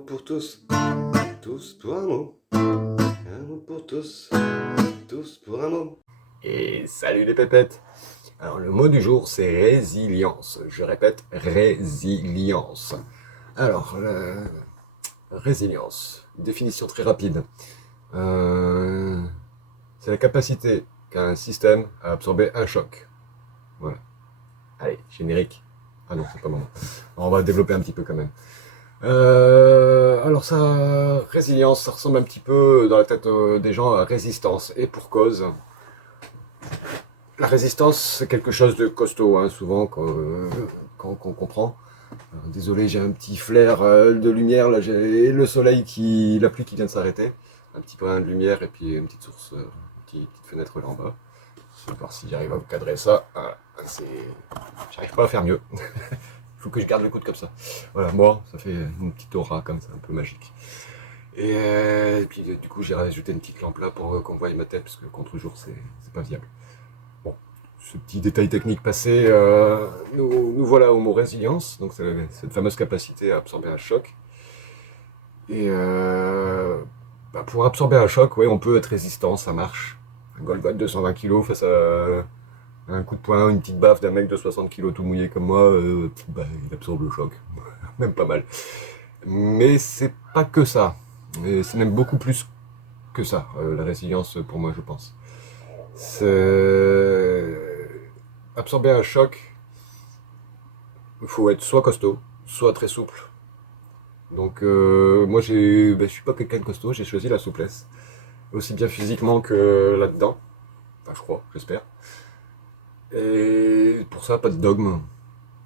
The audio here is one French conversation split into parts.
mot pour tous, tous pour un mot. Un mot pour tous, tous pour un mot. Et salut les pépettes. Alors le mot du jour c'est résilience. Je répète, résilience. Alors, résilience, définition très rapide. C'est la capacité qu'a un système à absorber un choc. Voilà. Allez, générique. Ah non, c'est pas bon. On va développer un petit peu quand même. Alors ça, résilience, ça ressemble un petit peu dans la tête des gens à résistance. Et pour cause. La résistance, c'est quelque chose de costaud, hein, souvent, qu'on comprend. Alors, désolé, j'ai un petit flair de lumière, là, j'ai le soleil la pluie qui vient de s'arrêter. Un petit peu de lumière et puis une petite source, une petite fenêtre là en bas. Je vais voir si j'arrive à vous cadrer ça. Voilà, j'arrive pas à faire mieux. Il faut que je garde le coude comme ça. Voilà, moi, ça fait une petite aura comme ça, un peu magique. Et puis du coup, j'ai rajouté une petite lampe là pour qu'on voie ma tête, parce que contre-jour, c'est pas viable. Bon, ce petit détail technique passé, nous voilà au mot résilience, donc c'est cette fameuse capacité à absorber un choc. Et pour absorber un choc, ouais, on peut être résistant, ça marche. Un Golgot de 220 kg face à un coup de poing, une petite baffe d'un mec de 60 kg tout mouillé comme moi, il absorbe le choc, même pas mal. Mais c'est pas que ça, et c'est même beaucoup plus que ça, la résilience pour moi je pense. Absorber un choc, il faut être soit costaud, soit très souple. Donc moi je suis pas quelqu'un de costaud, j'ai choisi la souplesse. Aussi bien physiquement que là-dedans. Enfin je crois, j'espère. Et pour ça, pas de dogme.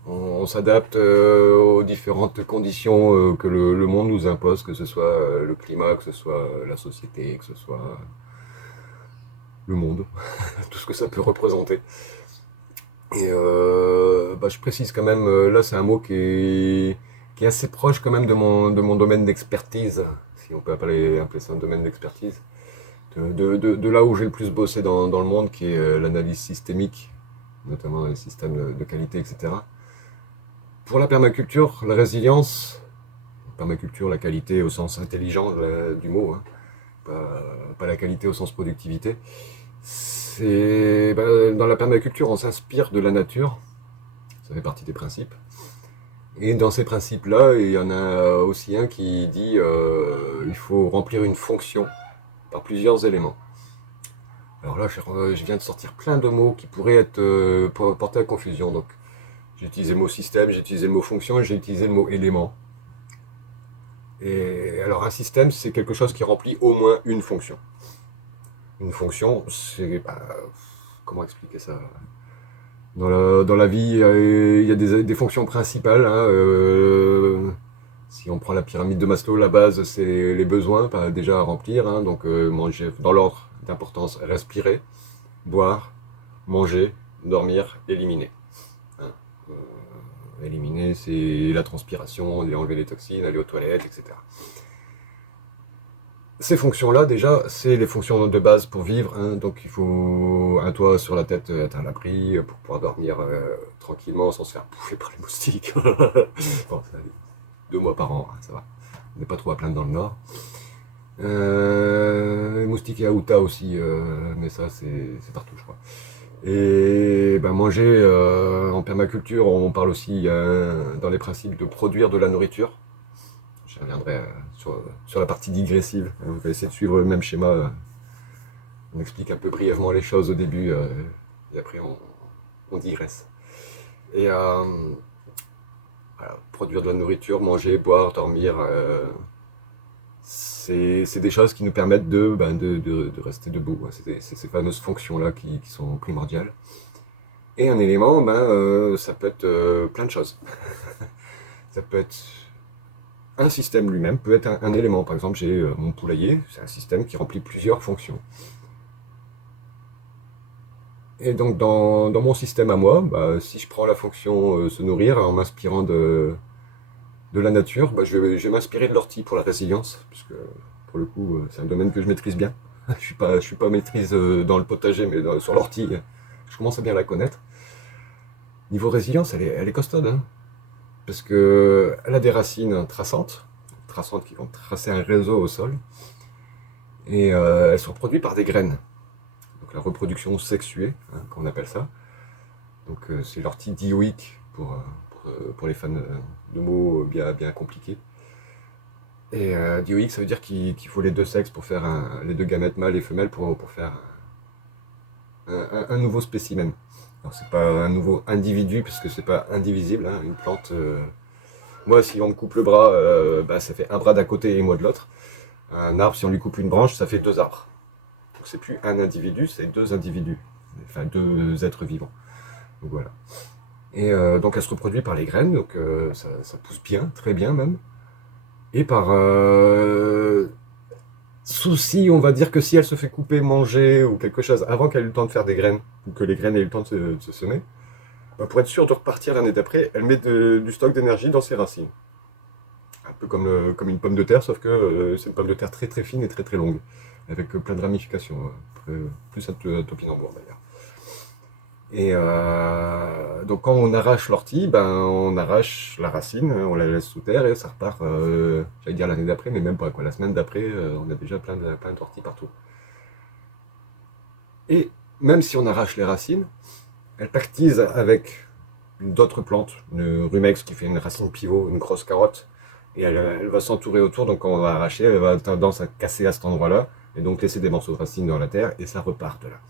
On s'adapte aux différentes conditions que le monde nous impose, que ce soit le climat, que ce soit la société, que ce soit le monde, tout ce que ça peut représenter. Et je précise quand même, là c'est un mot qui est assez proche quand même de mon domaine d'expertise, si on peut appeler ça un domaine d'expertise, de là où j'ai le plus bossé dans le monde, qui est l'analyse systémique, notamment les systèmes de qualité, etc. Pour la permaculture, la résilience, permaculture, la qualité au sens intelligent du mot, hein, pas la qualité au sens productivité, dans la permaculture, on s'inspire de la nature, ça fait partie des principes. Et dans ces principes-là, il y en a aussi un qui dit il faut remplir une fonction par plusieurs éléments. Alors là, je viens de sortir plein de mots qui pourraient être portés à confusion. Donc, j'ai utilisé le mot système, j'ai utilisé le mot fonction et j'ai utilisé le mot élément. Et alors, un système, c'est quelque chose qui remplit au moins une fonction. Une fonction, c'est... comment expliquer ça ? Dans la vie, il y a des fonctions principales. Hein, si on prend la pyramide de Maslow, la base, c'est les besoins déjà à remplir. Hein, donc, manger, dans l'ordre d'importance, respirer, boire, manger, dormir, éliminer. Hein, éliminer, c'est la transpiration, enlever les toxines, aller aux toilettes, etc. Ces fonctions-là, déjà, c'est les fonctions de base pour vivre. Hein, donc il faut un toit sur la tête, être à l'abri pour pouvoir dormir tranquillement sans se faire bouffer par les moustiques. Bon, ça, 2 mois par an, hein, ça va. On n'est pas trop à plaindre dans le nord. Les moustiques et Aouta aussi, mais ça c'est partout je crois. Et manger en permaculture, on parle aussi dans les principes de produire de la nourriture. Je reviendrai sur la partie digressive. On va essayer de suivre le même schéma. On explique un peu brièvement les choses au début et après on digresse. Et voilà, produire de la nourriture, manger, boire, dormir, c'est des choses qui nous permettent de rester debout. C'est ces fameuses fonctions-là qui sont primordiales. Et un élément, ça peut être plein de choses. Ça peut être... Un système lui-même peut être un élément. Par exemple, j'ai mon poulailler, c'est un système qui remplit plusieurs fonctions. Et donc, dans mon système à moi, si je prends la fonction se nourrir en m'inspirant de la nature, je vais m'inspirer de l'ortie pour la résilience, puisque pour le coup, c'est un domaine que je maîtrise bien. Je suis pas maîtrise dans le potager, mais sur l'ortie, je commence à bien la connaître. Niveau résilience, elle est costaude, hein, parce qu'elle a des racines traçantes, traçantes qui vont tracer un réseau au sol. Et elles sont reproduites par des graines. Donc la reproduction sexuée, hein, qu'on appelle ça. Donc c'est l'ortie dioïque pour les fans de mots bien compliqués. Et dioïque, ça veut dire qu'il faut les deux sexes pour faire les deux gamètes mâles et femelles pour faire un nouveau spécimen. Alors c'est pas un nouveau individu puisque c'est pas indivisible, hein, une plante. Moi, si on me coupe le bras, ça fait un bras d'un côté et moi de l'autre. Un arbre, si on lui coupe une branche, ça fait deux arbres. Donc c'est plus un individu, c'est deux individus, enfin deux êtres vivants. Donc voilà. Et donc elle se reproduit par les graines, donc ça pousse bien, très bien même. Et par souci, on va dire que si elle se fait couper, manger ou quelque chose avant qu'elle ait eu le temps de faire des graines, ou que les graines aient eu le temps de se semer, pour être sûr de repartir l'année d'après, elle met du stock d'énergie dans ses racines. Un peu comme une pomme de terre, sauf que c'est une pomme de terre très très fine et très très longue, avec plein de ramifications, plus un topinambour d'ailleurs. Et donc quand on arrache l'ortie, on arrache la racine, hein, on la laisse sous terre et ça repart, j'allais dire l'année d'après, mais même pas, quoi. La semaine d'après, on a déjà plein d'orties partout. Et même si on arrache les racines, elles pactisent avec d'autres plantes, une rumex qui fait une racine pivot, une grosse carotte, et elle va s'entourer autour, donc quand on va arracher, elle va avoir tendance à casser à cet endroit-là, et donc laisser des morceaux de racines dans la terre, et ça repart de là.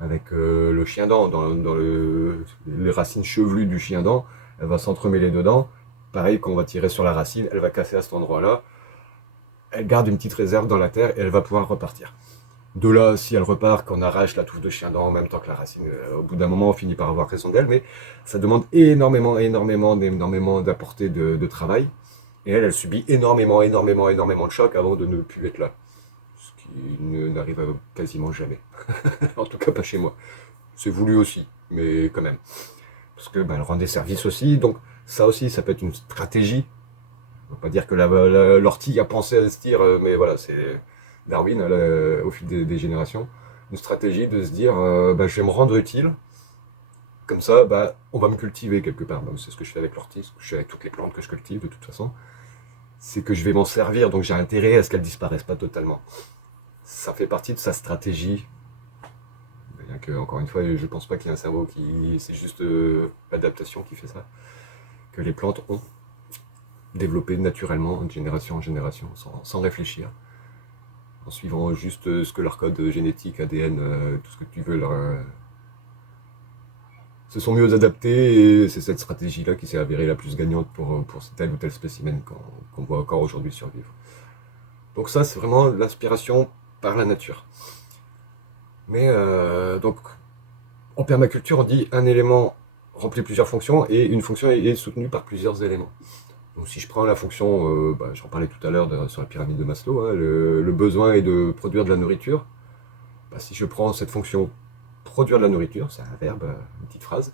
Avec le chien-dent, dans les racines chevelues du chien-dent, elle va s'entremêler dedans, pareil, quand on va tirer sur la racine, elle va casser à cet endroit-là, elle garde une petite réserve dans la terre, et elle va pouvoir repartir. De là, si elle repart, qu'on arrache la touffe de chien-dent en même temps que la racine, au bout d'un moment, on finit par avoir raison d'elle, mais ça demande énormément d'apporter de travail. Et elle subit énormément de chocs avant de ne plus être là. Ce qui n'arrive quasiment jamais. En tout cas, pas chez moi. C'est voulu aussi, mais quand même. Parce que elle rend des services aussi, donc ça aussi, ça peut être une stratégie. On va pas dire que l'ortie a pensé à se dire, mais voilà, c'est Darwin, au fil des générations, une stratégie de se dire, je vais me rendre utile, comme ça, on va me cultiver quelque part. C'est ce que je fais avec l'ortie, ce que je fais avec toutes les plantes que je cultive de toute façon. C'est que je vais m'en servir, donc j'ai intérêt à ce qu'elles disparaissent pas totalement. Ça fait partie de sa stratégie. Bien que, encore une fois, je pense pas qu'il y ait un cerveau c'est juste l'adaptation qui fait ça. Que les plantes ont développé naturellement, de génération en génération, sans réfléchir. En suivant juste ce que leur code génétique, ADN, tout ce que tu veux, se sont mieux adaptés, et c'est cette stratégie-là qui s'est avérée la plus gagnante pour tel ou tel spécimen qu'on voit encore aujourd'hui survivre. Donc ça, c'est vraiment l'inspiration par la nature. Mais donc, en permaculture, on dit un élément remplit plusieurs fonctions, et une fonction est soutenue par plusieurs éléments. Donc si je prends la fonction, j'en parlais tout à l'heure sur la pyramide de Maslow, hein, le besoin est de produire de la nourriture. Si je prends cette fonction produire de la nourriture, c'est un verbe, une petite phrase,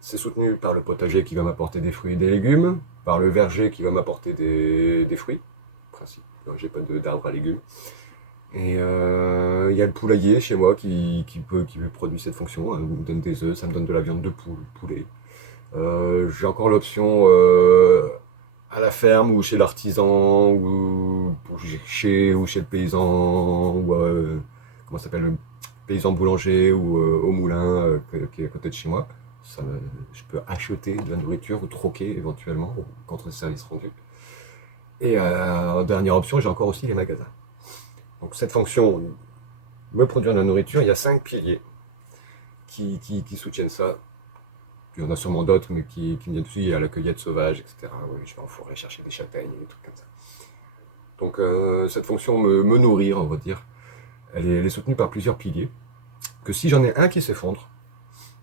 c'est soutenu par le potager qui va m'apporter des fruits et des légumes, par le verger qui va m'apporter des fruits, principe, j'ai pas d'arbre à légumes. Et il y a le poulailler chez moi qui produit cette fonction, hein, me donne des œufs, ça me donne de la viande de poulet. J'ai encore l'option à la ferme ou chez l'artisan ou chez le paysan ou comment ça s'appelle, le paysan boulanger ou au moulin qui est à côté de chez moi. Je peux acheter de la nourriture ou troquer éventuellement contre le service rendu. Et en dernière option, j'ai encore aussi les magasins. Donc cette fonction, me produire de la nourriture, il y a 5 piliers qui soutiennent ça. Il y en a sûrement d'autres, mais qui me viennent dessus. Il y a la cueillette sauvage, etc. Oui, je vais en forêt chercher des châtaignes, des trucs comme ça. Donc cette fonction me nourrir, on va dire, elle est soutenue par plusieurs piliers. Que si j'en ai un qui s'effondre,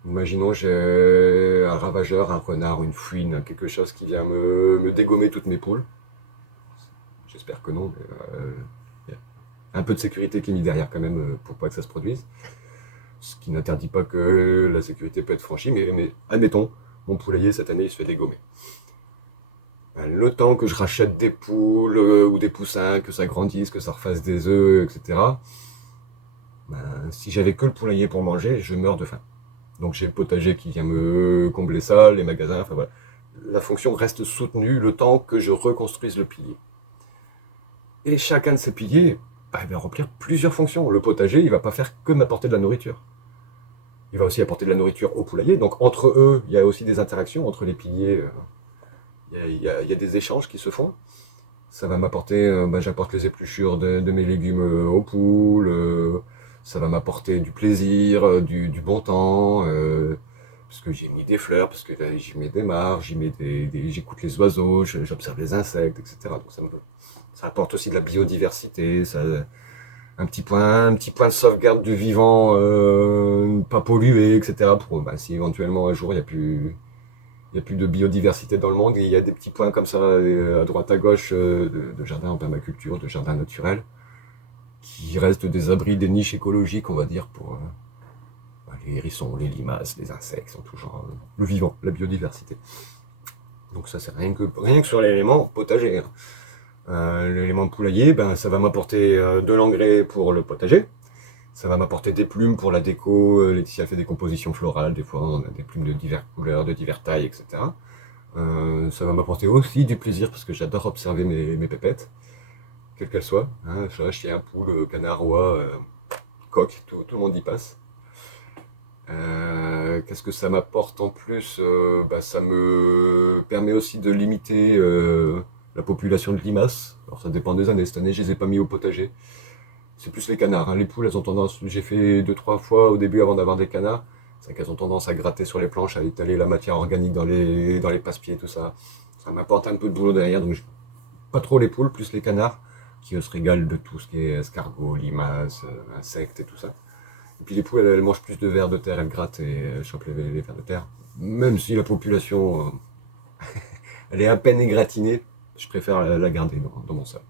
imaginons j'ai un ravageur, un renard, une fouine, quelque chose qui vient me dégommer toutes mes poules. J'espère que non, mais il y a un peu de sécurité qui est mis derrière quand même pour pas que ça se produise. Ce qui n'interdit pas que la sécurité peut être franchie, mais admettons, mon poulailler cette année il se fait dégommer. Le temps que je rachète des poules ou des poussins, que ça grandisse, que ça refasse des œufs, etc. Si j'avais que le poulailler pour manger, je meurs de faim. Donc j'ai le potager qui vient me combler ça, les magasins, enfin voilà. la fonction reste soutenue le temps que je reconstruise le pilier. Et chacun de ces piliers il va remplir plusieurs fonctions. Le potager, il ne va pas faire que m'apporter de la nourriture. Il va aussi apporter de la nourriture au poulailler. Donc entre eux, il y a aussi des interactions entre les piliers. Il y a des échanges qui se font. Ça va m'apporter, j'apporte les épluchures de mes légumes aux poules. Ça va m'apporter du plaisir, du bon temps. Parce que j'ai mis des fleurs, parce que j'y mets des mares, j'écoute les oiseaux, j'observe les insectes, etc. Donc ça apporte aussi de la biodiversité, un petit point de sauvegarde du vivant, pas pollué, etc. Pour si éventuellement un jour il y a plus de biodiversité dans le monde, et il y a des petits points comme ça à droite à gauche de jardins en permaculture, de jardins naturels, qui restent des abris, des niches écologiques, on va dire, pour les hérissons, les limaces, les insectes, en tout genre, le vivant, la biodiversité. Donc ça c'est rien que sur l'élément potager. L'élément poulailler, ça va m'apporter de l'engrais pour le potager. Ça va m'apporter des plumes pour la déco. Laetitia fait des compositions florales, des fois on a des plumes de diverses couleurs, de diverses tailles, etc. Ça va m'apporter aussi du plaisir parce que j'adore observer mes pépettes, quelles qu'elles soient. Chat, chien, poule, canard, oie, coq, tout le monde y passe. Qu'est-ce que ça m'apporte en plus? Ça me permet aussi de limiter la population de limaces. Alors ça dépend des années. Cette année, je les ai pas mis au potager. C'est plus les canards. Les poules, elles ont tendance. J'ai fait 2-3 fois au début avant d'avoir des canards. C'est qu'elles ont tendance à gratter sur les planches, à étaler la matière organique dans les passe-pieds, tout ça. Ça m'apporte un peu de boulot derrière. Donc pas trop les poules, plus les canards, qui eux se régalent de tout ce qui est escargots, limaces, insectes et tout ça. Et puis les poules, elles mangent plus de vers de terre, elles grattent et elles chopent les vers de terre. Même si la population, elle est à peine égratignée, je préfère la garder dans mon sol.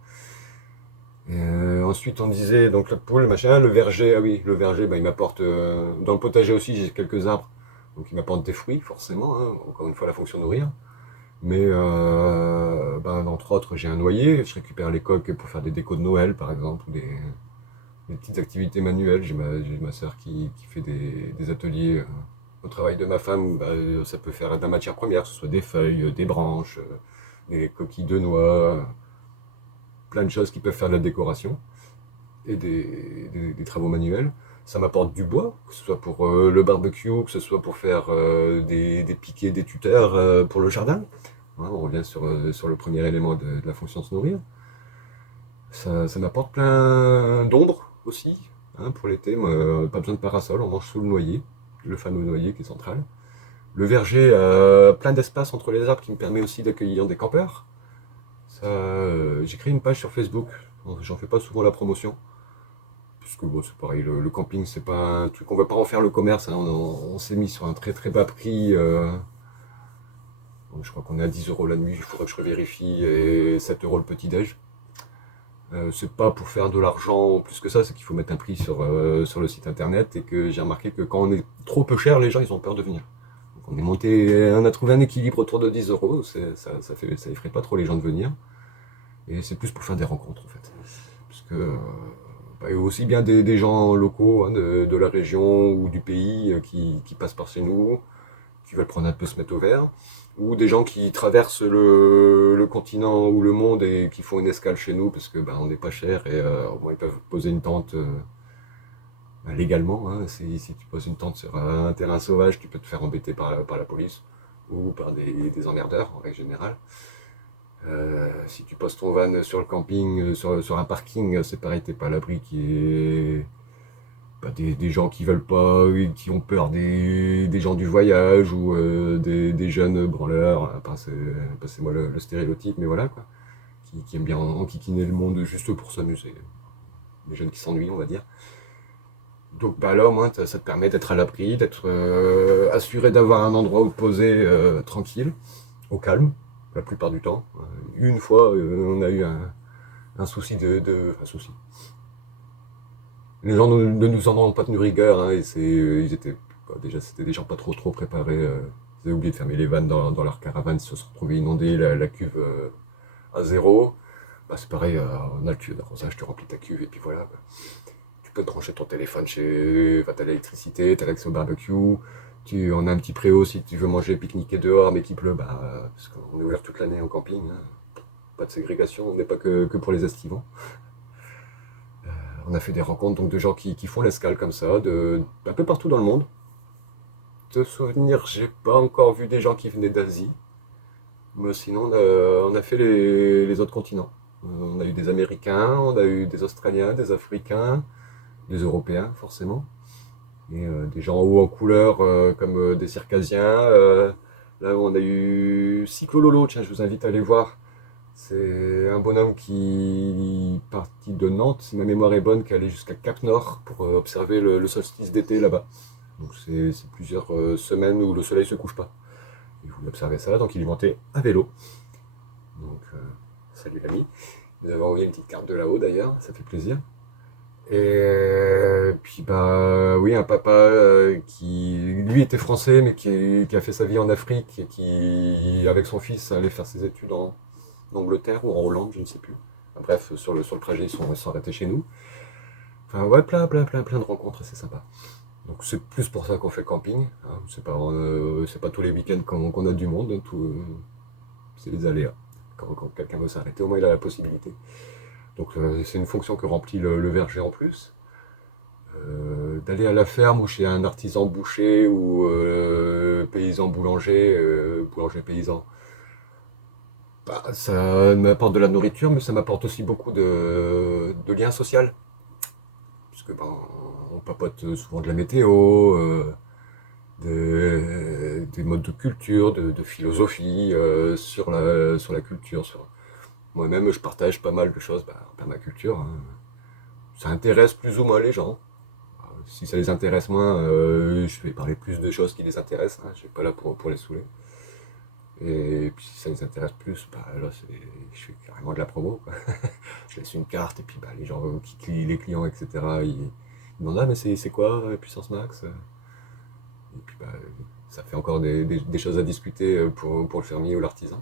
Ensuite, on disait, donc la poule, machin, le verger, ah oui, le verger, il m'apporte, dans le potager aussi, j'ai quelques arbres, donc il m'apporte des fruits, forcément, encore une fois, la fonction nourrir. Mais, entre autres, j'ai un noyer, je récupère les coques pour faire des décos de Noël, par exemple, ou des petites activités manuelles. J'ai ma sœur qui fait des ateliers au travail de ma femme. Ça peut faire de la matière première, que ce soit des feuilles, des branches, des coquilles de noix, plein de choses qui peuvent faire de la décoration et des travaux manuels. Ça m'apporte du bois, que ce soit pour le barbecue, que ce soit pour faire des piquets, des tuteurs pour le jardin. On revient sur le premier élément de la fonction de se nourrir. Ça m'apporte plein d'ombre aussi, pour l'été. Pas besoin de parasol, on mange sous le noyer, le fameux noyer qui est central. Le verger a plein d'espace entre les arbres qui me permet aussi d'accueillir des campeurs. J'ai créé une page sur Facebook, j'en fais pas souvent la promotion. Parce que c'est pareil, le camping c'est pas un truc, on va pas en faire le commerce, on s'est mis sur un très très bas prix. Je crois qu'on est à 10 € la nuit, il faudrait que je vérifie, et 7 € le petit-déj. C'est pas pour faire de l'argent plus que ça, c'est qu'il faut mettre un prix sur le site internet, et que j'ai remarqué que quand on est trop peu cher, les gens ils ont peur de venir. Donc on a trouvé un équilibre autour de 10 €, ça effraie pas trop les gens de venir, et c'est plus pour faire des rencontres en fait. Parce que aussi bien des gens locaux de la région ou du pays qui passent par chez nous, qui veulent prendre un peu se mettre au vert, ou des gens qui traversent le continent ou le monde et qui font une escale chez nous parce que on n'est pas cher, et ils peuvent poser une tente légalement. Si tu poses une tente sur un terrain sauvage, tu peux te faire embêter par la police ou par des emmerdeurs en règle générale. Si tu poses ton van sur le camping, sur un parking, c'est pareil, t'es pas à l'abri des gens qui veulent pas, qui ont peur des gens du voyage, ou des jeunes branleurs, passez-moi le stéréotype, mais voilà quoi, qui aiment bien enquiquiner le monde juste pour s'amuser. Des jeunes qui s'ennuient, on va dire. Donc là au moins ça te permet d'être à l'abri, d'être assuré d'avoir un endroit où te poser tranquille, au calme, la plupart du temps. Une fois on a eu un souci un souci. Les gens ne nous en ont pas tenu rigueur, et c'était des gens pas trop préparés. Ils avaient oublié de fermer les vannes dans leur caravane, ils se sont retrouvés inondés, la cuve à zéro. C'est pareil, on a le tuyau d'arrosage, tu remplis ta cuve et puis voilà. Tu peux te brancher ton téléphone t'as l'électricité, t'as l'accès au barbecue, On a un petit préau si tu veux manger, pique-niquer dehors, mais qu'il pleut, parce qu'on est ouvert toute l'année en camping, hein. Pas de ségrégation, on n'est pas que pour les estivants. On a fait des rencontres donc de gens qui font l'escale comme ça, un peu partout dans le monde. De souvenir, j'ai pas encore vu des gens qui venaient d'Asie, mais sinon on a fait les autres continents. On a eu des Américains, on a eu des Australiens, des Africains, des Européens forcément, et des gens en haut en couleur comme des Circassiens. Là on a eu Cyclololo, tiens je vous invite à aller voir. C'est un bonhomme qui est parti de Nantes, si ma mémoire est bonne, qui allait jusqu'à Cap Nord pour observer le solstice d'été là-bas. Donc c'est plusieurs semaines où le soleil se couche pas. Il voulait observer ça, donc il est monté à vélo. Donc salut l'ami. Nous avons envoyé une petite carte de là-haut d'ailleurs, ça fait plaisir. Et puis oui, un papa qui lui était français mais qui a fait sa vie en Afrique et qui avec son fils allait faire ses études en Angleterre ou en Hollande, je ne sais plus. Bref, sur le trajet, ils sont arrêtés chez nous. Enfin, ouais, plein de rencontres, c'est sympa. Donc c'est plus pour ça qu'on fait le camping. Hein. C'est pas tous les week-ends qu'on a du monde. Hein, c'est les aléas. Quand quelqu'un veut s'arrêter, au moins il a la possibilité. Donc c'est une fonction que remplit le verger en plus. D'aller à la ferme ou chez un artisan boucher ou paysan boulanger paysan. Ça m'apporte de la nourriture, mais ça m'apporte aussi beaucoup de liens sociaux. Puisque on papote souvent de la météo, des modes de culture, de philosophie sur la culture. Moi-même, je partage pas mal de choses par ma culture. Hein. Ça intéresse plus ou moins les gens. Si ça les intéresse moins, je vais parler plus de choses qui les intéressent. Hein. Je suis pas là pour les saouler. Et puis si ça les intéresse plus, là je fais carrément de la promo, quoi. Je laisse une carte et puis les gens, les clients, etc. Ils demandent mais c'est quoi Puissance Max? Et puis ça fait encore des choses à discuter pour le fermier ou l'artisan.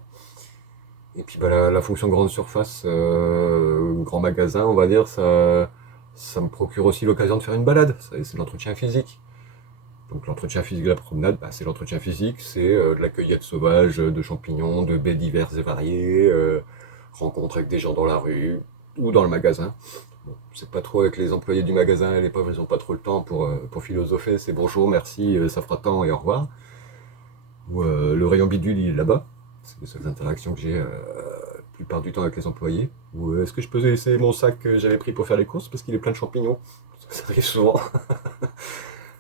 Et puis la fonction grande surface, grand magasin, on va dire, ça me procure aussi l'occasion de faire une balade. C'est l'entretien physique. Donc l'entretien physique de la promenade, c'est l'entretien physique, c'est de la cueillette sauvage, de champignons, de baies diverses et variées, rencontre avec des gens dans la rue ou dans le magasin. Bon, c'est pas trop avec les employés du magasin, les pauvres ils ont pas trop le temps pour philosopher, c'est bonjour, merci, ça fera tant et au revoir. Ou le rayon bidule il est là-bas, c'est les seules interactions que j'ai la plupart du temps avec les employés. Ou est-ce que je peux laisser mon sac que j'avais pris pour faire les courses parce qu'il est plein de champignons? Ça arrive souvent.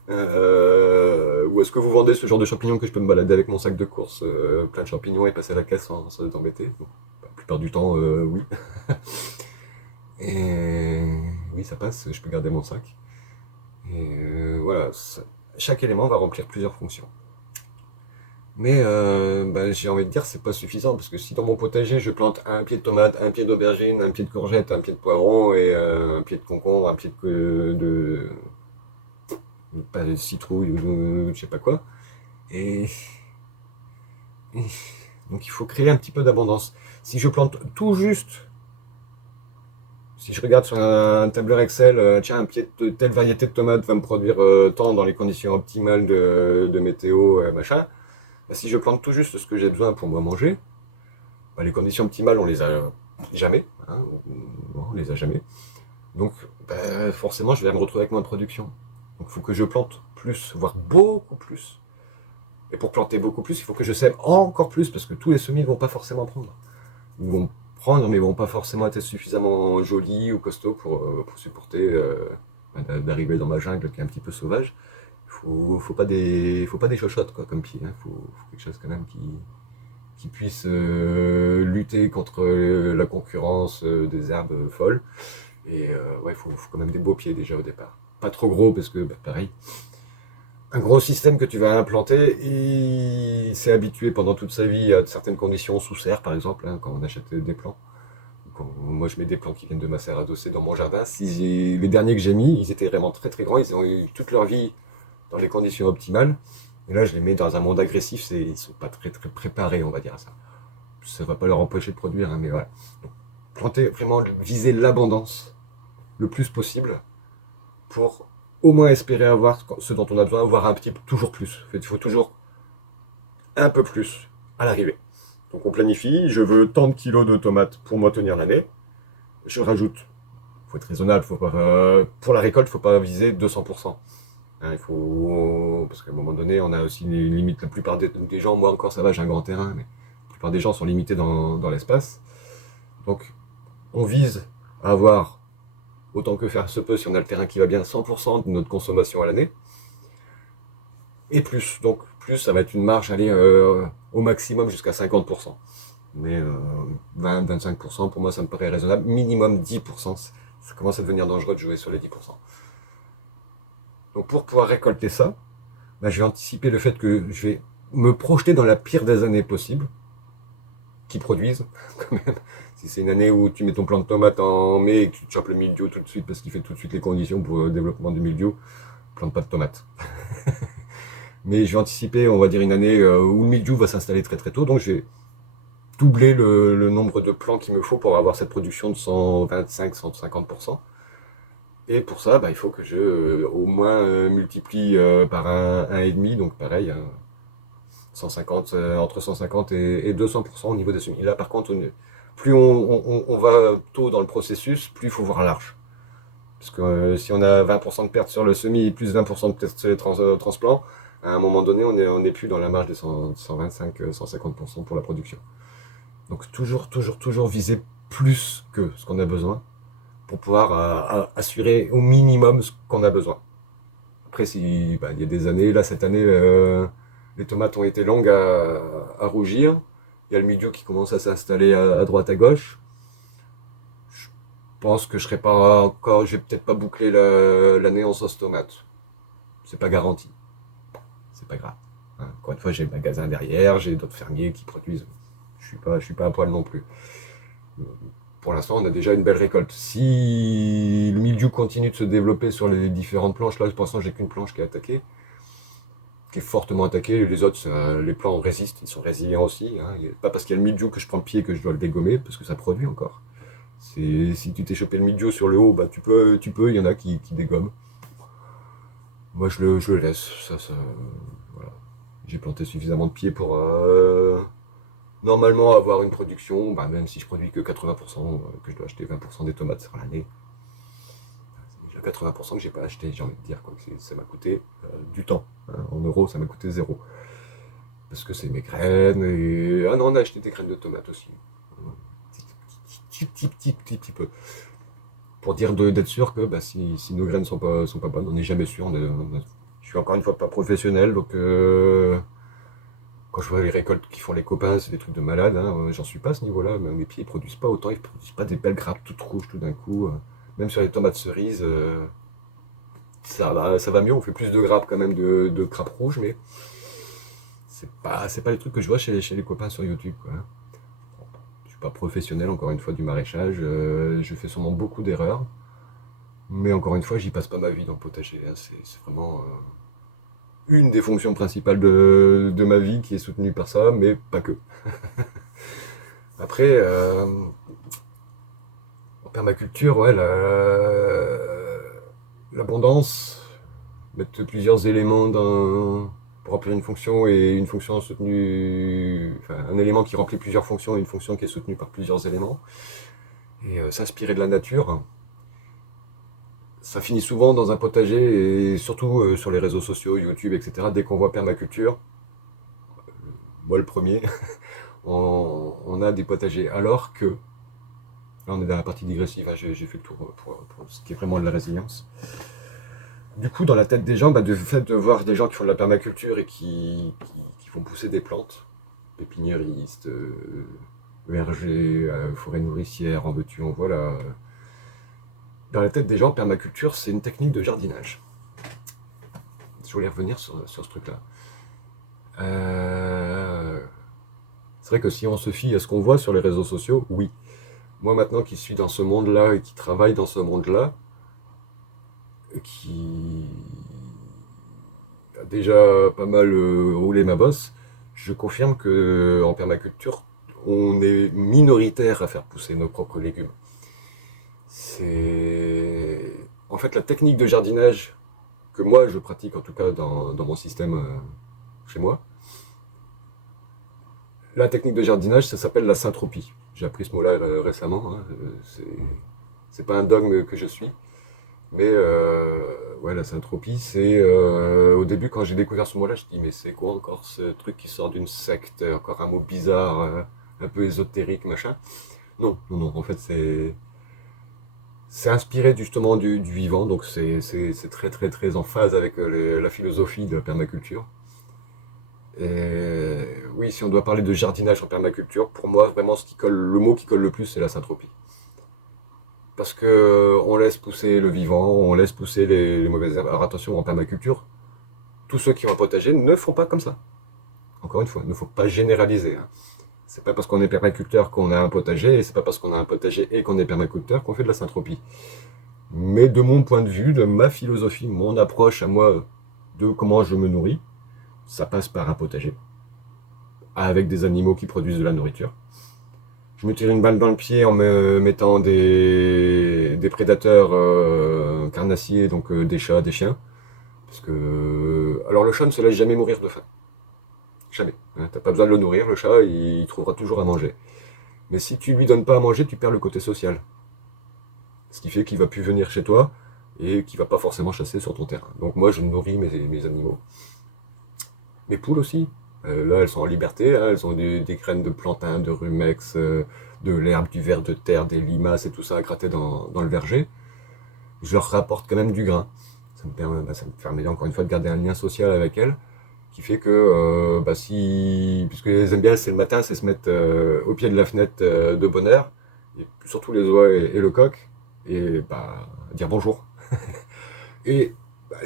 Ou est-ce que vous vendez ce genre de champignons que je peux me balader avec mon sac de course plein de champignons et passer à la caisse sans être embêté? Bon, la plupart du temps, oui. Et oui, ça passe, je peux garder mon sac. Et voilà, chaque élément va remplir plusieurs fonctions. Mais j'ai envie de dire c'est pas suffisant parce que si dans mon potager je plante un pied de tomate, un pied d'aubergine, un pied de courgette, un pied de poireau et un pied de concombre, un pied de pas de citrouille ou je sais pas quoi. Et donc il faut créer un petit peu d'abondance. Si je plante tout juste, si je regarde sur un tableur Excel, tiens, un pied de telle variété de tomates va me produire tant dans les conditions optimales de météo, machin. Si je plante tout juste ce que j'ai besoin pour moi manger, les conditions optimales on les a jamais, hein, on les a jamais. Donc forcément je vais me retrouver avec moins de production. Donc il faut que je plante plus, voire beaucoup plus. Et pour planter beaucoup plus, il faut que je sème encore plus, parce que tous les semis ne vont pas forcément prendre. Ils vont prendre, mais ils vont pas forcément être suffisamment jolis ou costauds pour supporter d'arriver dans ma jungle qui est un petit peu sauvage. Faut pas des chochottes quoi, comme pied. Hein. Faut quelque chose quand même qui puisse lutter contre la concurrence des herbes folles. Et faut quand même des beaux pieds déjà au départ. Pas trop gros parce que pareil. Un gros système que tu vas implanter, il s'est habitué pendant toute sa vie à certaines conditions sous serre par exemple, hein, quand on achète des plants. Moi je mets des plants qui viennent de ma serre adossée dans mon jardin. Les derniers que j'ai mis, ils étaient vraiment très très grands, ils ont eu toute leur vie dans les conditions optimales. Et là je les mets dans un monde agressif, ils sont pas très très préparés on va dire à ça. Ça va pas leur empêcher de produire, hein, mais voilà. Donc, planter, vraiment viser l'abondance le plus possible pour au moins espérer avoir ce dont on a besoin, voire un petit peu, toujours plus. En fait, il faut toujours un peu plus à l'arrivée. Donc on planifie, je veux tant de kilos de tomates pour moi tenir l'année. Je rajoute, il faut être raisonnable, faut pas, pour la récolte, il ne faut pas viser 200%. Hein, il faut, parce qu'à un moment donné, on a aussi une limite. La plupart des gens, moi encore ça va, j'ai un grand terrain, mais la plupart des gens sont limités dans l'espace. Donc on vise à avoir, autant que faire se peut, si on a le terrain qui va bien, 100% de notre consommation à l'année. Et plus. Donc plus, ça va être une marge, aller au maximum jusqu'à 50%. Mais 20-25%, pour moi, ça me paraît raisonnable. Minimum 10%. Ça commence à devenir dangereux de jouer sur les 10%. Donc pour pouvoir récolter ça, bah, je vais anticiper le fait que je vais me projeter dans la pire des années possibles, qui produisent quand même. Si c'est une année où tu mets ton plant de tomate en mai et que tu chopes le mildiou tout de suite parce qu'il fait tout de suite les conditions pour le développement du mildiou, plante pas de tomates. Mais je vais anticiper, on va dire, une année où le mildiou va s'installer très très tôt, donc je vais doubler le nombre de plants qu'il me faut pour avoir cette production de 125-150%. Et pour ça, bah, il faut que je au moins multiplie par un et demi, donc pareil, 150, entre 150 et 200% au niveau des semis. Et là, par contre, plus on va tôt dans le processus, plus il faut voir large. Parce que si on a 20% de perte sur le semis et plus 20% de perte sur les transplants, à un moment donné, on n'est plus dans la marge des 125-150% pour la production. Donc toujours viser plus que ce qu'on a besoin pour pouvoir assurer au minimum ce qu'on a besoin. Après, si, bah, il y a des années, là cette année, les tomates ont été longues à rougir. Il y a le milieu qui commence à s'installer à droite à gauche. Je pense que je serai pas encore, je vais peut-être pas boucler l'année en sauce tomate. C'est pas garanti. C'est pas grave. Hein. Encore une fois, j'ai le magasin derrière, j'ai d'autres fermiers qui produisent. Je suis pas à poil non plus. Pour l'instant, on a déjà une belle récolte. Si le mildiou continue de se développer sur les différentes planches, là, pour l'instant, j'ai qu'une planche qui est attaquée, qui est fortement attaquée. Les autres, les plants résistent, ils sont résilients aussi. Hein. Pas parce qu'il y a le mildiou que je prends le pied que je dois le dégommer, parce que ça produit encore. Si tu t'es chopé le mildiou sur le haut, bah, tu peux, il y en a qui dégomment. Moi, je le laisse. Voilà. J'ai planté suffisamment de pieds pour normalement avoir une production, bah, même si je produis que 80%, que je dois acheter 20% des tomates sur l'année. C'est déjà 80% que j'ai pas acheté, j'ai envie de dire. Quoi. Ça m'a coûté du temps. Hein. En euros, ça m'a coûté zéro. Parce que c'est mes graines. Et... Ah non, on a acheté des graines de tomates aussi. Petit peu. Pour dire d'être sûr que bah, si nos graines sont pas bonnes, on n'est jamais sûr. Je suis encore une fois pas professionnel, donc quand je vois les récoltes qui font les copains, c'est des trucs de malade. Hein. J'en suis pas à ce niveau-là. Mes pieds ils produisent pas autant, ils produisent pas des belles grappes toutes rouges tout d'un coup. Même sur les tomates cerises, ça va mieux. On fait plus de grappes quand même de grappes rouges, mais c'est pas les trucs que je vois chez les copains sur YouTube. Quoi. Je suis pas professionnel encore une fois du maraîchage. Je fais sûrement beaucoup d'erreurs, mais encore une fois, j'y passe pas ma vie dans le potager. Hein. C'est vraiment une des fonctions principales de ma vie qui est soutenue par ça, mais pas que. Après, en permaculture, ouais, l'abondance, mettre plusieurs éléments pour remplir une fonction et une fonction soutenue, enfin un élément qui remplit plusieurs fonctions et une fonction qui est soutenue par plusieurs éléments, et s'inspirer de la nature. Ça finit souvent dans un potager et surtout sur les réseaux sociaux, YouTube, etc. Dès qu'on voit permaculture, moi le premier, on a des potagers. Alors que, là on est dans la partie digressive, hein, j'ai fait le tour pour ce qui est vraiment de la résilience. Du coup, dans la tête des gens, bah, du fait de voir des gens qui font de la permaculture et qui font pousser des plantes, pépiniéristes, vergers, forêts nourricières, en veux-tu, en voilà. Dans la tête des gens, permaculture, c'est une technique de jardinage. Je voulais revenir sur ce truc-là. C'est vrai que si on se fie à ce qu'on voit sur les réseaux sociaux, oui. Moi maintenant qui suis dans ce monde-là et qui travaille dans ce monde-là, qui a déjà pas mal roulé ma bosse, je confirme que en permaculture, on est minoritaire à faire pousser nos propres légumes. C'est en fait la technique de jardinage que moi je pratique en tout cas dans mon système chez moi. La technique de jardinage, ça s'appelle la syntropie. J'ai appris ce mot-là récemment, hein. C'est pas un dogme que je suis, mais ouais, la syntropie, c'est au début quand j'ai découvert ce mot-là, je me dis mais c'est quoi encore ce truc qui sort d'une secte, encore un mot bizarre, un peu ésotérique, machin. Non, non, non, en fait c'est inspiré justement du vivant, donc c'est très très très en phase avec la philosophie de la permaculture. Et oui, si on doit parler de jardinage en permaculture, pour moi vraiment le mot qui colle le plus, c'est la syntropie. Parce que on laisse pousser le vivant, on laisse pousser les mauvaises herbes. Alors attention, en permaculture, tous ceux qui ont un potager ne font pas comme ça. Encore une fois, il ne faut pas généraliser, hein. C'est pas parce qu'on est permaculteur qu'on a un potager, et c'est pas parce qu'on a un potager et qu'on est permaculteur qu'on fait de la syntropie. Mais de mon point de vue, de ma philosophie, mon approche à moi de comment je me nourris, ça passe par un potager, avec des animaux qui produisent de la nourriture. Je me tire une balle dans le pied en me mettant des prédateurs carnassiers, donc des chats, des chiens. Parce que. Alors le chat ne se laisse jamais mourir de faim. Jamais. Hein, t'as pas besoin de le nourrir, le chat, il trouvera toujours à manger. Mais si tu lui donnes pas à manger, tu perds le côté social. Ce qui fait qu'il va plus venir chez toi et qu'il va pas forcément chasser sur ton terrain. Donc moi je nourris mes animaux. Mes poules aussi. Là, elles sont en liberté, hein, elles ont des graines de plantain, de rumex, de l'herbe, du ver de terre, des limaces et tout ça à gratter dans le verger. Je leur rapporte quand même du grain. Ça me permet encore une fois de garder un lien social avec elles, qui fait que, puisque les aiment bien, c'est le matin, c'est se mettre au pied de la fenêtre de bonne heure, et surtout les oies et le coq, et dire bonjour. Et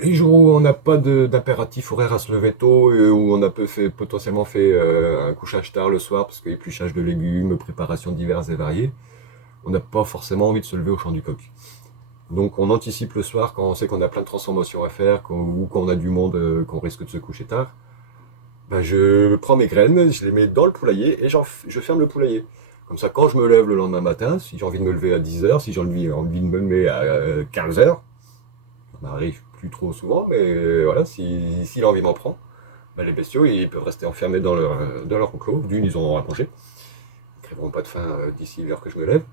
les jours où on n'a pas d'impératif horaire à se lever tôt, où on a potentiellement fait un couchage tard le soir, parce que épluchage de légumes, préparation diverses et variées, on n'a pas forcément envie de se lever au chant du coq. Donc on anticipe le soir quand on sait qu'on a plein de transformations à faire, ou qu'on a du monde, qu'on risque de se coucher tard. Je prends mes graines, je les mets dans le poulailler et je ferme le poulailler. Comme ça, quand je me lève le lendemain matin, si j'ai envie de me lever à 10h, si j'ai envie de me lever à 15h, ça m'arrive plus trop souvent, mais voilà, si l'envie m'en prend, les bestiaux, ils peuvent rester enfermés dans leur enclos. D'une, ils auront à manger, ils ne crèveront pas de faim d'ici l'heure que je me lève.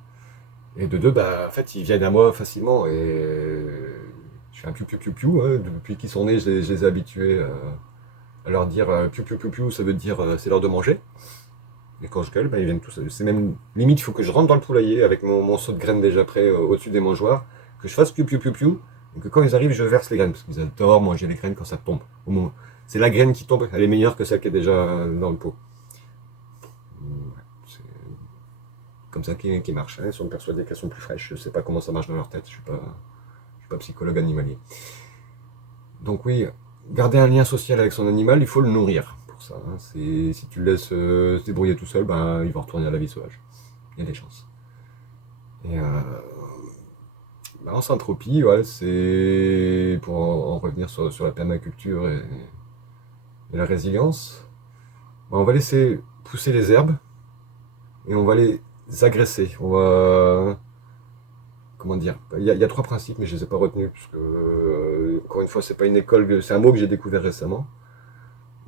Et de deux, en fait, ils viennent à moi facilement. Et je fais un piou-piou-piou-piou. Hein. Depuis qu'ils sont nés, je les ai habitués à leur dire piou-piou-piou-piou, ça veut dire c'est l'heure de manger. Et quand je gueule, ils viennent tous. C'est même limite, il faut que je rentre dans le poulailler avec mon seau de graines déjà prêt au-dessus des mangeoires, que je fasse piou-piou-piou-piou. Et que quand ils arrivent, je verse les graines. Parce qu'ils adorent manger les graines quand ça tombe. C'est la graine qui tombe, elle est meilleure que celle qui est déjà dans le pot. C'est comme ça qui marche. Hein. Ils sont persuadés qu'elles sont plus fraîches. Je sais pas comment ça marche dans leur tête. Je suis pas psychologue animalier. Donc oui, garder un lien social avec son animal, il faut le nourrir pour ça. Hein. Si tu le laisses se débrouiller tout seul, il va retourner à la vie sauvage. Il y a des chances. Et en syntropie, ouais, c'est pour en revenir sur la permaculture et la résilience. On va laisser pousser les herbes et on va les agresser. On va comment dire, il y a trois principes, mais je les ai pas retenus parce que encore une fois, c'est pas une école, c'est un mot que j'ai découvert récemment.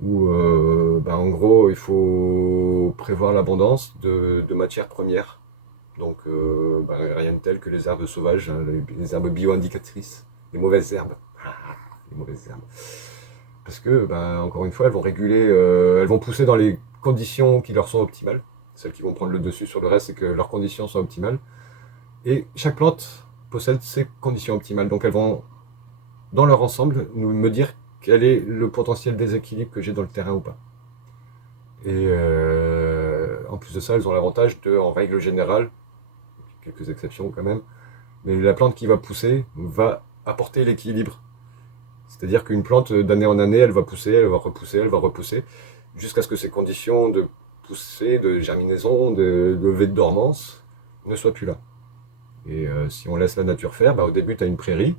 Où en gros, il faut prévoir l'abondance de matières premières. Donc rien de tel que les herbes sauvages, hein, les herbes bio-indicatrices, les mauvaises herbes. Les mauvaises herbes. Parce que, encore une fois, elles vont réguler, elles vont pousser dans les conditions qui leur sont optimales. Celles qui vont prendre le dessus sur le reste, c'est que leurs conditions sont optimales. Et chaque plante possède ses conditions optimales. Donc elles vont, dans leur ensemble, me dire quel est le potentiel déséquilibre que j'ai dans le terrain ou pas. Et en plus de ça, elles ont l'avantage de, en règle générale, quelques exceptions quand même, mais la plante qui va pousser va apporter l'équilibre. C'est-à-dire qu'une plante, d'année en année, elle va pousser, elle va repousser, jusqu'à ce que ses conditions de poussée, de germinaison, de levée de dormance ne soient plus là. Et si on laisse la nature faire, au début, tu as une prairie.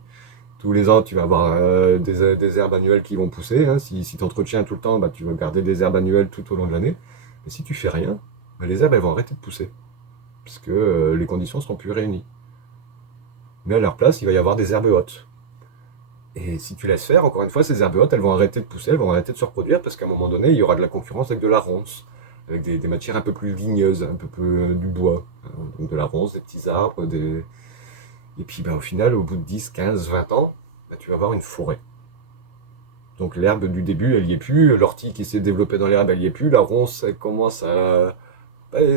Tous les ans, tu vas avoir des herbes annuelles qui vont pousser. Hein. Si tu entretiens tout le temps, tu vas garder des herbes annuelles tout au long de l'année. Mais si tu fais rien, les herbes elles vont arrêter de pousser. Puisque les conditions ne seront plus réunies. Mais à leur place, il va y avoir des herbes hautes. Et si tu laisses faire, encore une fois, ces herbes hautes, elles vont arrêter de pousser, elles vont arrêter de se reproduire, parce qu'à un moment donné, il y aura de la concurrence avec de la ronce, avec des matières un peu plus ligneuses, un peu plus du bois. Donc de la ronce, des petits arbres, et puis au final, au bout de 10, 15, 20 ans, tu vas avoir une forêt. Donc l'herbe du début, elle y est plus, l'ortie qui s'est développée dans l'herbe, elle y est plus, la ronce, elle commence à...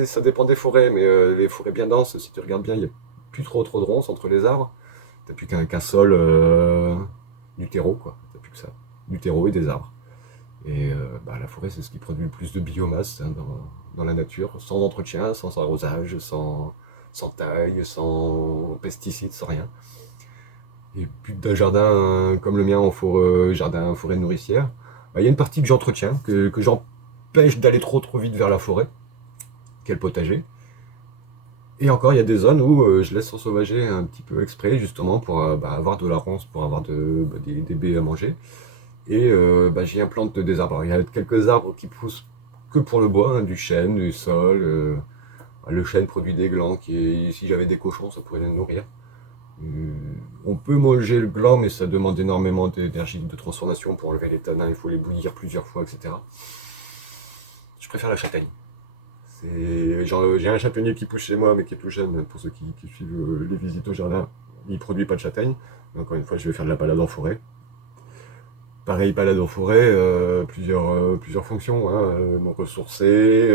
ça dépend des forêts, mais les forêts bien denses, si tu regardes bien, il n'y a plus trop de ronces entre les arbres. T'as plus qu'un sol du terreau, quoi. T'as plus que ça. Du terreau et des arbres. Et la forêt, c'est ce qui produit le plus de biomasse dans la nature, sans entretien, sans arrosage, sans taille, sans pesticides, sans rien. Et puis d'un jardin comme le mien en forêt nourricière, il y a une partie que j'entretiens, que j'empêche d'aller trop vite vers la forêt, qu'est le potager. Et encore, il y a des zones où je laisse s'ensauvager un petit peu exprès, justement, pour avoir de la ronce, pour avoir des baies à manger. Et j'y implante des arbres. Alors, il y a quelques arbres qui poussent que pour le bois, hein, du chêne, du sol. Le chêne produit des glands, si j'avais des cochons, ça pourrait les nourrir. On peut manger le gland, mais ça demande énormément d'énergie de transformation pour enlever les tanins, il faut les bouillir plusieurs fois, etc. Je préfère la châtaigne. J'ai un châtaignier qui pousse chez moi, mais qui est tout jeune, pour ceux qui suivent les visites au jardin. Il ne produit pas de châtaigne. Encore une fois, je vais faire de la balade en forêt. Pareil, balade en forêt, plusieurs fonctions. Hein, me ressourcer,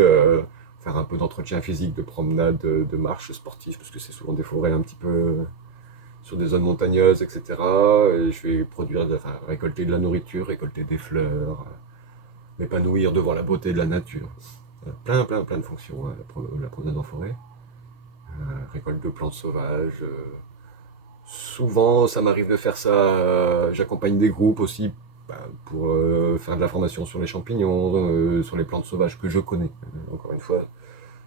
faire un peu d'entretien physique, de promenade, de marche sportive, parce que c'est souvent des forêts un petit peu sur des zones montagneuses, etc. Et je vais récolter de la nourriture, récolter des fleurs, m'épanouir devant la beauté de la nature. Plein de fonctions, hein, la promenade en forêt. Récolte de plantes sauvages. Souvent, ça m'arrive de faire ça. J'accompagne des groupes aussi pour faire de la formation sur les champignons, sur les plantes sauvages que je connais. Encore une fois,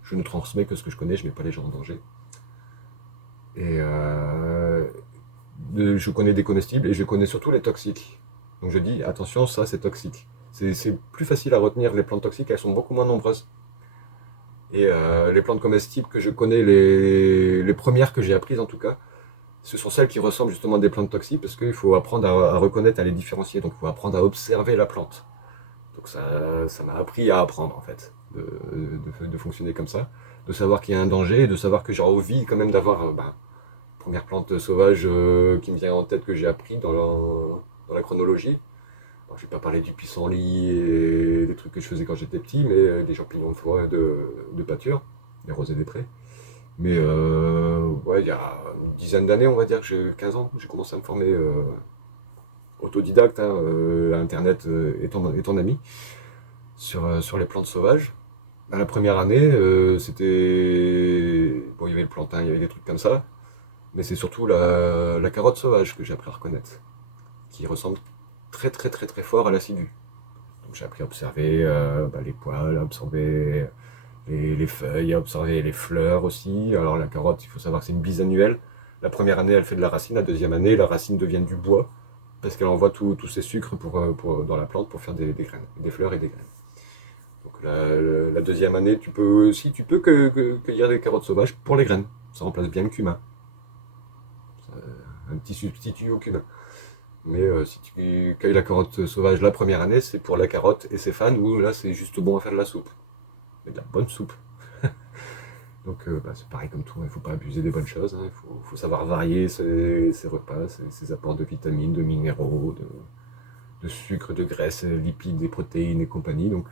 je ne transmets que ce que je connais, je ne mets pas les gens en danger. Et je connais des comestibles et je connais surtout les toxiques. Donc je dis, attention, ça c'est toxique. C'est plus facile à retenir, les plantes toxiques, elles sont beaucoup moins nombreuses. Et les plantes comestibles que je connais, les premières que j'ai apprises en tout cas, ce sont celles qui ressemblent justement à des plantes toxiques parce qu'il faut apprendre à reconnaître, à les différencier. Donc il faut apprendre à observer la plante. Donc ça m'a appris à apprendre en fait, de fonctionner comme ça, de savoir qu'il y a un danger et de savoir que j'ai envie quand même d'avoir première plante sauvage qui me vient en tête que j'ai appris dans la chronologie. Alors, je vais pas parler du pissenlit et des trucs que je faisais quand j'étais petit, mais des champignons de forêt de pâture, des rosés des prés. Mais il y a une dizaine d'années, on va dire que j'ai 15 ans, j'ai commencé à me former autodidacte, hein, Internet est ton ami, sur les plantes sauvages. La première année, c'était... Bon, il y avait le plantain, il y avait des trucs comme ça, mais c'est surtout la carotte sauvage que j'ai appris à reconnaître, qui ressemble très fort à l'assidu. Donc j'ai appris à observer les poils, à observer les feuilles, à observer les fleurs aussi. Alors la carotte, il faut savoir que c'est une bisannuelle. La première année, elle fait de la racine. La deuxième année, la racine devient du bois parce qu'elle envoie tous ses sucres dans la plante pour faire des graines, des fleurs et des graines. Donc la deuxième année, tu peux cueillir des carottes sauvages pour les graines. Ça remplace bien le cumin. Un petit substitut au cumin. Mais si tu cueilles la carotte sauvage la première année, c'est pour la carotte et ses fans, où là c'est juste bon à faire de la soupe. Et de la bonne soupe. Donc c'est pareil comme tout, il ne faut pas abuser des bonnes choses, hein. Faut savoir varier ses repas, ses apports de vitamines, de minéraux, de sucre, de graisse, lipides, des protéines et compagnie. Donc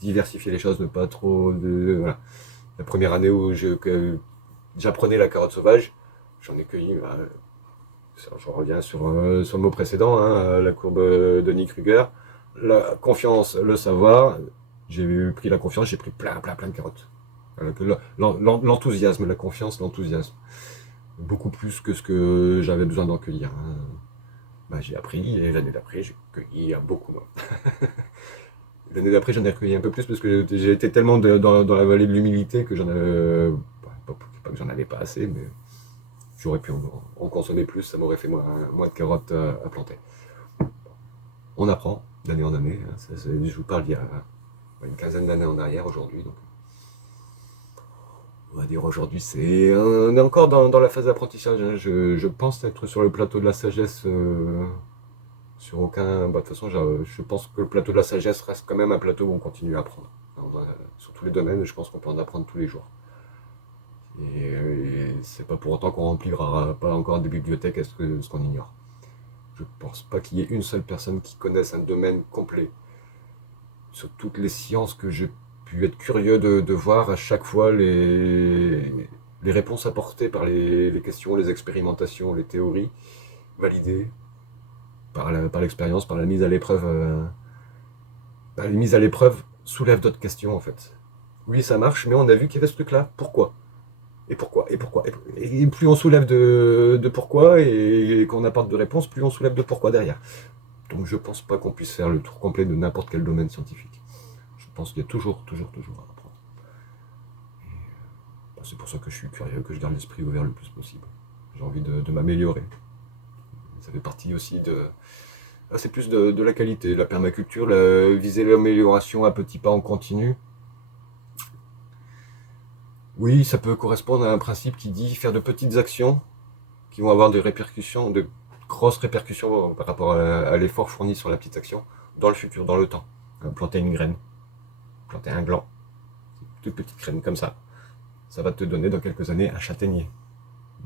diversifier les choses, ne pas trop... Voilà. La première année où j'apprenais la carotte sauvage, j'en ai cueilli... je reviens sur le mot précédent, hein, la courbe de Nick Kruger. La confiance, le savoir. J'ai pris la confiance, j'ai pris plein de carottes. L'enthousiasme, la confiance, l'enthousiasme. Beaucoup plus que ce que j'avais besoin d'en cueillir. Hein. J'ai appris et l'année d'après, j'ai cueilli beaucoup moins. L'année d'après, j'en ai recueilli un peu plus parce que j'ai été tellement dans la vallée de l'humilité que j'en avais. Pas que j'en avais pas assez, mais j'aurais pu en consommer plus, ça m'aurait fait moins de carottes à planter. On apprend d'année en année. Hein. Je vous parle il y a une quinzaine d'années en arrière aujourd'hui. Donc, on va dire aujourd'hui, on est encore dans la phase d'apprentissage. Hein. Je pense être sur le plateau de la sagesse Sur aucun... Bah, de toute façon, je pense que le plateau de la sagesse reste quand même un plateau où on continue à apprendre. Sur tous les domaines, je pense qu'on peut en apprendre tous les jours. Et c'est pas pour autant qu'on remplira pas encore des bibliothèques à ce qu'on ignore. Je pense pas qu'il y ait une seule personne qui connaisse un domaine complet. Sur toutes les sciences que j'ai pu être curieux de voir, à chaque fois les réponses apportées par les questions, les expérimentations, les théories, validées par l'expérience, par la mise à l'épreuve. La mise à l'épreuve soulève d'autres questions en fait. Oui, ça marche, mais on a vu qu'il y avait ce truc-là. Pourquoi? Et pourquoi? Et pourquoi? Et plus on soulève de pourquoi et qu'on apporte de réponses, plus on soulève de pourquoi derrière. Donc je pense pas qu'on puisse faire le tour complet de n'importe quel domaine scientifique. Je pense qu'il y a toujours à apprendre. C'est pour ça que je suis curieux, que je garde l'esprit ouvert le plus possible. J'ai envie de m'améliorer. Ça fait partie aussi de... Là, c'est plus de la qualité, la permaculture, viser l'amélioration à petits pas en continu. Oui, ça peut correspondre à un principe qui dit faire de petites actions qui vont avoir des répercussions, de grosses répercussions par rapport à l'effort fourni sur la petite action dans le futur, dans le temps. Planter une graine, planter un gland, toute petite graine comme ça va te donner dans quelques années un châtaignier.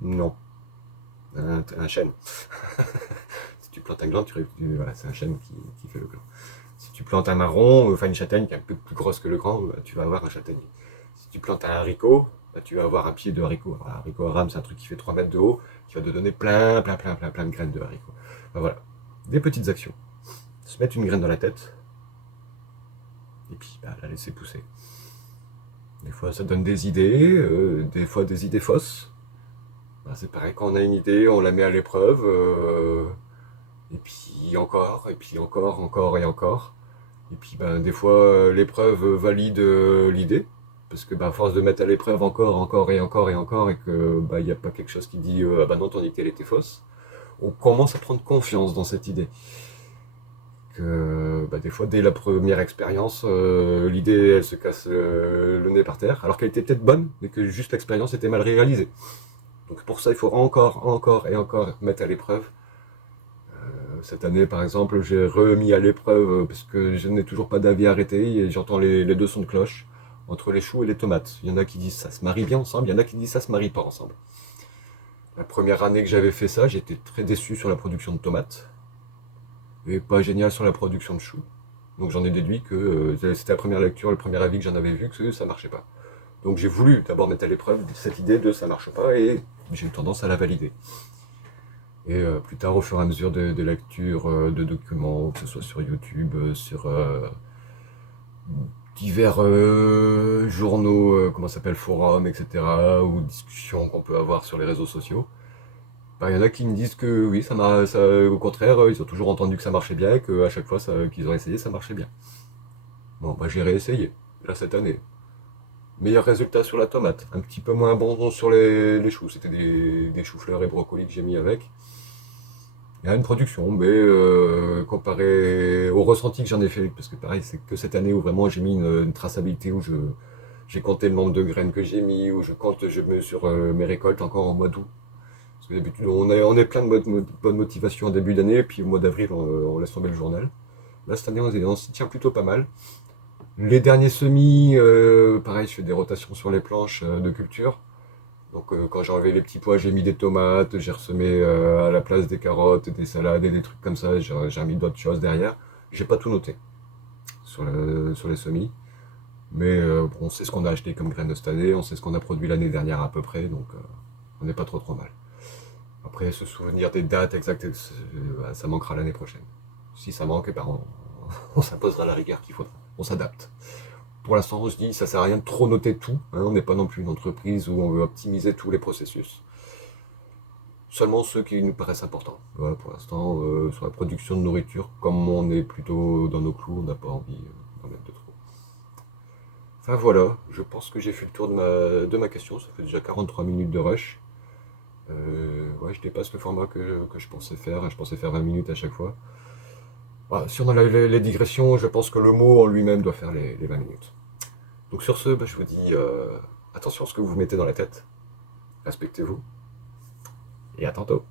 Non, un chêne. Si tu plantes un gland, voilà, c'est un chêne qui fait le gland. Si tu plantes un marron, enfin une châtaigne qui est un peu plus grosse que le grand, tu vas avoir un châtaignier. Si tu plantes un haricot, tu vas avoir un pied de haricot. Alors, un haricot à rame, c'est un truc qui fait 3 mètres de haut, qui va te donner plein de graines de haricot. Ben voilà, des petites actions. Se mettre une graine dans la tête, et puis la laisser pousser. Des fois, ça donne des idées, des fois des idées fausses. Ben, c'est pareil, quand on a une idée, on la met à l'épreuve, et puis encore, et puis encore et encore. Et puis ben, des fois, l'épreuve valide l'idée, parce que ben, à force de mettre à l'épreuve encore et que il n'y a pas quelque chose qui dit ah ben non, ton idée elle était fausse, on commence à prendre confiance dans cette idée. Que des fois, dès la première expérience, l'idée elle se casse le nez par terre, alors qu'elle était peut-être bonne, mais que juste l'expérience était mal réalisée. Donc pour ça, il faut encore mettre à l'épreuve. Cette année, par exemple, j'ai remis à l'épreuve parce que je n'ai toujours pas d'avis arrêté et j'entends les deux sons de cloche entre les choux et les tomates. Il y en a qui disent ça se marie bien ensemble, il y en a qui disent ça se marie pas ensemble. La première année que j'avais fait ça, j'étais très déçu sur la production de tomates et pas génial sur la production de choux. Donc j'en ai déduit que c'était la première lecture, le premier avis que j'en avais vu que ça marchait pas. Donc j'ai voulu d'abord mettre à l'épreuve cette idée de ça marche pas et j'ai eu tendance à la valider. Et plus tard, au fur et à mesure des lectures de documents, que ce soit sur YouTube, sur divers journaux, comment ça s'appelle, forums, etc., ou discussions qu'on peut avoir sur les réseaux sociaux, il y en a qui me disent que oui, au contraire, ils ont toujours entendu que ça marchait bien, et qu'à chaque fois qu'ils ont essayé, ça marchait bien. Bon, j'ai réessayé, là, cette année. Meilleur résultat sur la tomate, un petit peu moins bon sur les choux, c'était des choux-fleurs et brocolis que j'ai mis avec. Il y a une production, mais comparé au ressenti que j'en ai fait, parce que pareil, c'est que cette année où vraiment j'ai mis une traçabilité, où j'ai compté le nombre de graines que j'ai mis, où je compte sur mes récoltes encore en mois d'août. Parce que d'habitude, on est plein de bonne motivation en début d'année, puis au mois d'avril, on laisse tomber le journal. Là, cette année, on s'y tient plutôt pas mal. Les derniers semis, pareil, je fais des rotations sur les planches de culture. Donc quand j'ai enlevé les petits pois, j'ai mis des tomates, j'ai ressemé à la place des carottes, des salades et des trucs comme ça, j'ai mis d'autres choses derrière. J'ai pas tout noté sur les semis. Mais on sait ce qu'on a acheté comme graines cette année, on sait ce qu'on a produit l'année dernière à peu près, donc on n'est pas trop mal. Après, se souvenir des dates exactes, ça manquera l'année prochaine. Si ça manque, on s'imposera la rigueur qu'il faudra. On s'adapte. Pour l'instant, on se dit, ça sert à rien de trop noter tout. Hein, on n'est pas non plus une entreprise où on veut optimiser tous les processus. Seulement ceux qui nous paraissent importants. Voilà, pour l'instant, sur la production de nourriture, comme on est plutôt dans nos clous, on n'a pas envie d'en mettre de trop. Enfin voilà, je pense que j'ai fait le tour de ma question. Ça fait déjà 43 minutes de rush. Ouais, je dépasse le format que je pensais faire. Je pensais faire 20 minutes à chaque fois. Voilà, si on a les digressions, je pense que le mot en lui-même doit faire les 20 minutes. Donc sur ce, je vous dis attention à ce que vous mettez dans la tête. Respectez-vous. Et à tantôt.